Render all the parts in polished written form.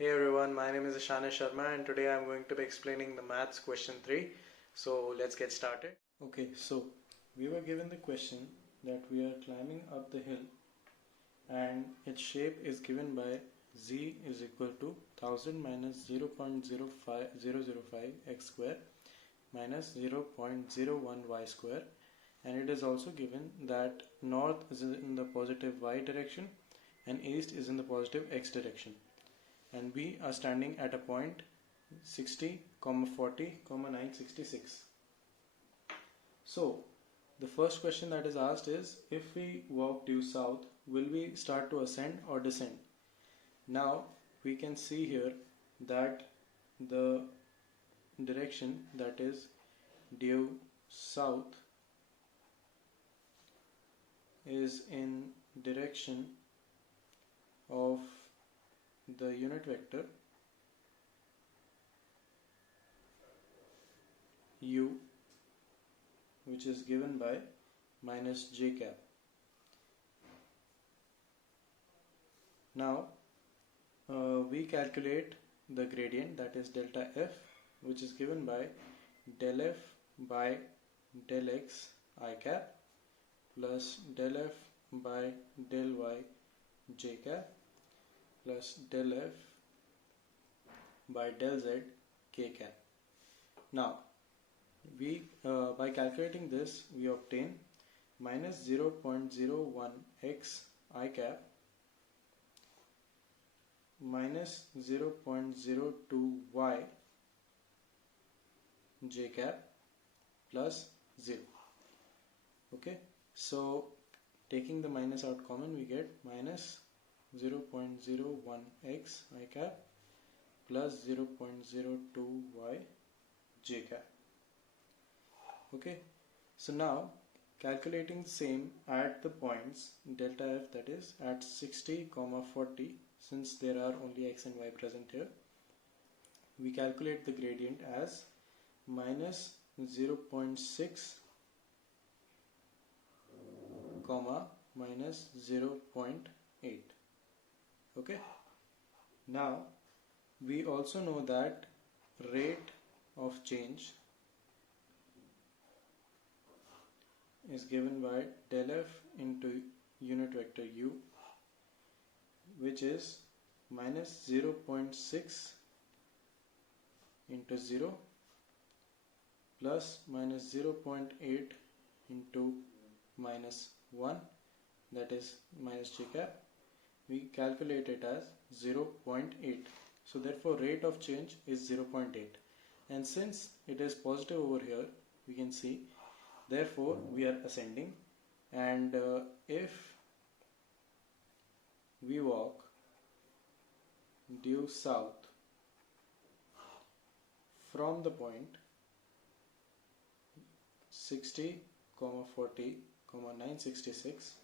Hey everyone, my name is Ishanay Sharma and today I'm going to be explaining the maths question 3. So let's get started. Okay, so we were given the question that we are climbing up the hill and its shape is given by z is equal to 1000 minus 0.05005 x square minus 0.01 y square, and it is also given that north is in the positive y direction and east is in the positive x direction, and we are standing at a point 60, 40, 966. So the first question that is asked is, if we walk due south, will we start to ascend or descend? Now we can see here that the direction that is due south is in direction of the unit vector u, which is given by minus j cap. Now we calculate the gradient, that is delta f, which is given by del f by del x I cap plus del f by del y j cap plus del f by del z k cap. Now we by calculating this, we obtain minus 0.01 x I cap minus 0.02 y j cap plus 0. Okay, so taking the minus out common, we get minus 0.01 x I cap plus 0.02 y j cap. Okay, so now calculating the same at the points delta f, that is at 60, 40, since there are only x and y present here, we calculate the gradient as minus 0.6 comma minus 0.8. Okay, now we also know that rate of change is given by del f into unit vector u, which is minus 0.6 into 0 plus minus 0.8 into minus 1, that is minus j cap. We calculate it as 0.8. So therefore rate of change is 0.8, and since it is positive over here, we can see, therefore we are ascending, and if we walk due south from the point 60, 40, 966,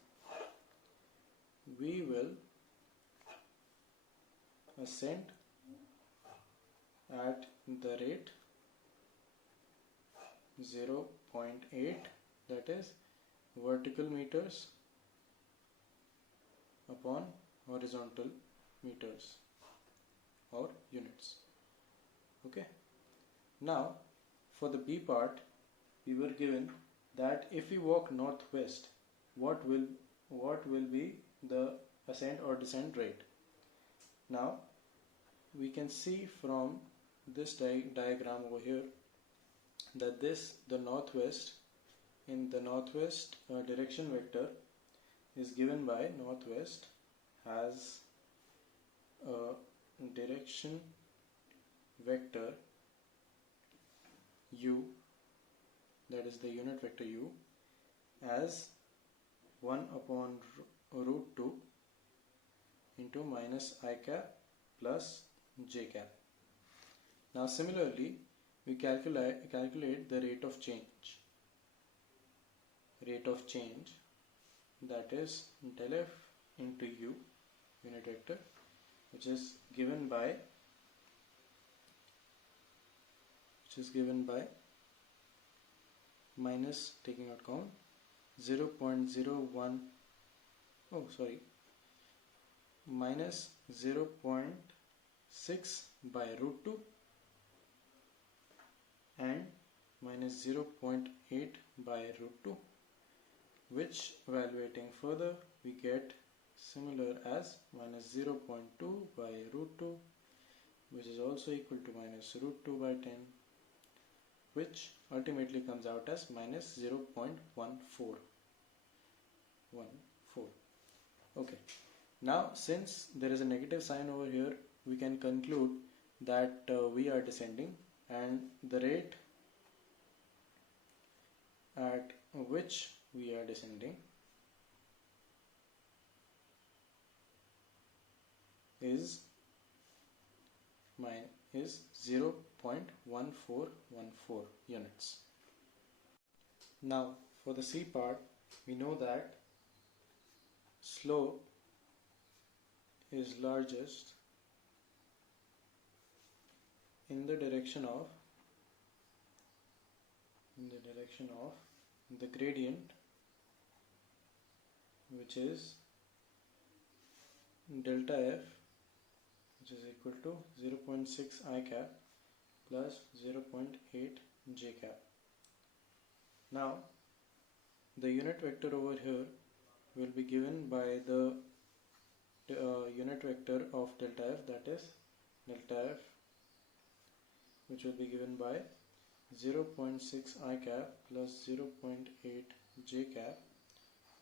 we will ascend at the rate 0.8, that is vertical meters upon horizontal meters or units. Okay, now for the B part, we were given that if we walk northwest, what will be the ascent or descent rate. Now we can see from this diagram over here that the northwest, in the northwest direction vector is given by northwest has a direction vector u, that is the unit vector u, as 1 upon root 2 into minus I cap plus j cap. Now similarly, we calculate the rate of change. Rate of change, that is del f into u, unit vector, which is given by minus, taking out common, 0.01 minus 0.6 6 by root 2 and minus 0.8 by root 2, which evaluating further we get similar as minus 0.2 by root 2, which is also equal to minus root 2 by 10, which ultimately comes out as minus 0.14. Okay, now since there is a negative sign over here, we can conclude that we are descending, and the rate at which we are descending is 0.1414 units. Now for the C part, we know that slope is largest in the direction of the gradient, which is delta f, which is equal to 0.6 I cap plus 0.8 j cap. Now the unit vector over here will be given by the unit vector of delta f, that is delta f, which will be given by 0.6 I cap plus 0.8 j cap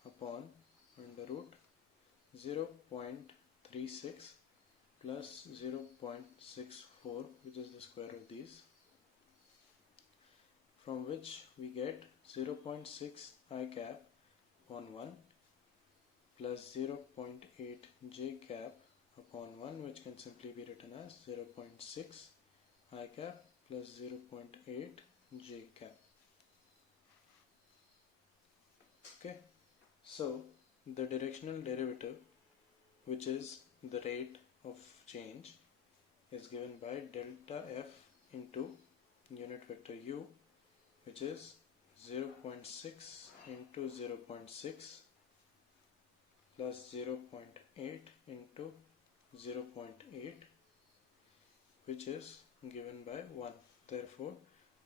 upon under root 0.36 plus 0.64, which is the square of these, from which we get 0.6 I cap upon 1 plus 0.8 j cap upon 1, which can simply be written as 0.6 I cap plus 0.8 j cap. Okay, so the directional derivative, which is the rate of change, is given by delta f into unit vector u, which is 0.6 into 0.6 plus 0.8 into 0.8, which is given by 1. Therefore,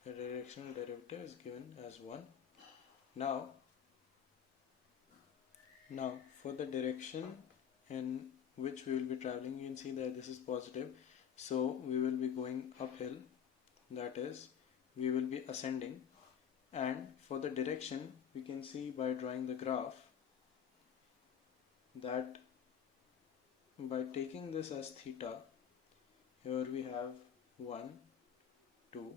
the directional derivative is given as 1. Now for the direction in which we will be traveling, you can see that this is positive, so we will be going uphill, that is we will be ascending. And for the direction, we can see by drawing the graph that by taking this as theta, here we have 1, 2,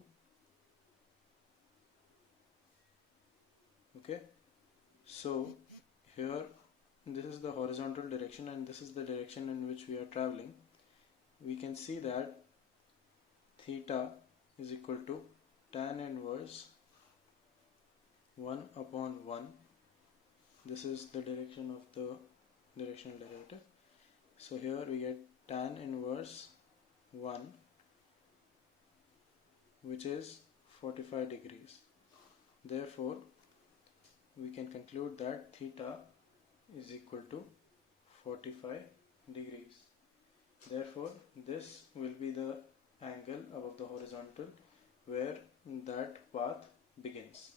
okay, so here this is the horizontal direction and this is the direction in which we are traveling. We can see that theta is equal to tan inverse 1 upon 1. This is the direction of the directional derivative. So here we get tan inverse 1, which is 45 degrees. Therefore, we can conclude that theta is equal to 45 degrees. Therefore, this will be the angle above the horizontal where that path begins.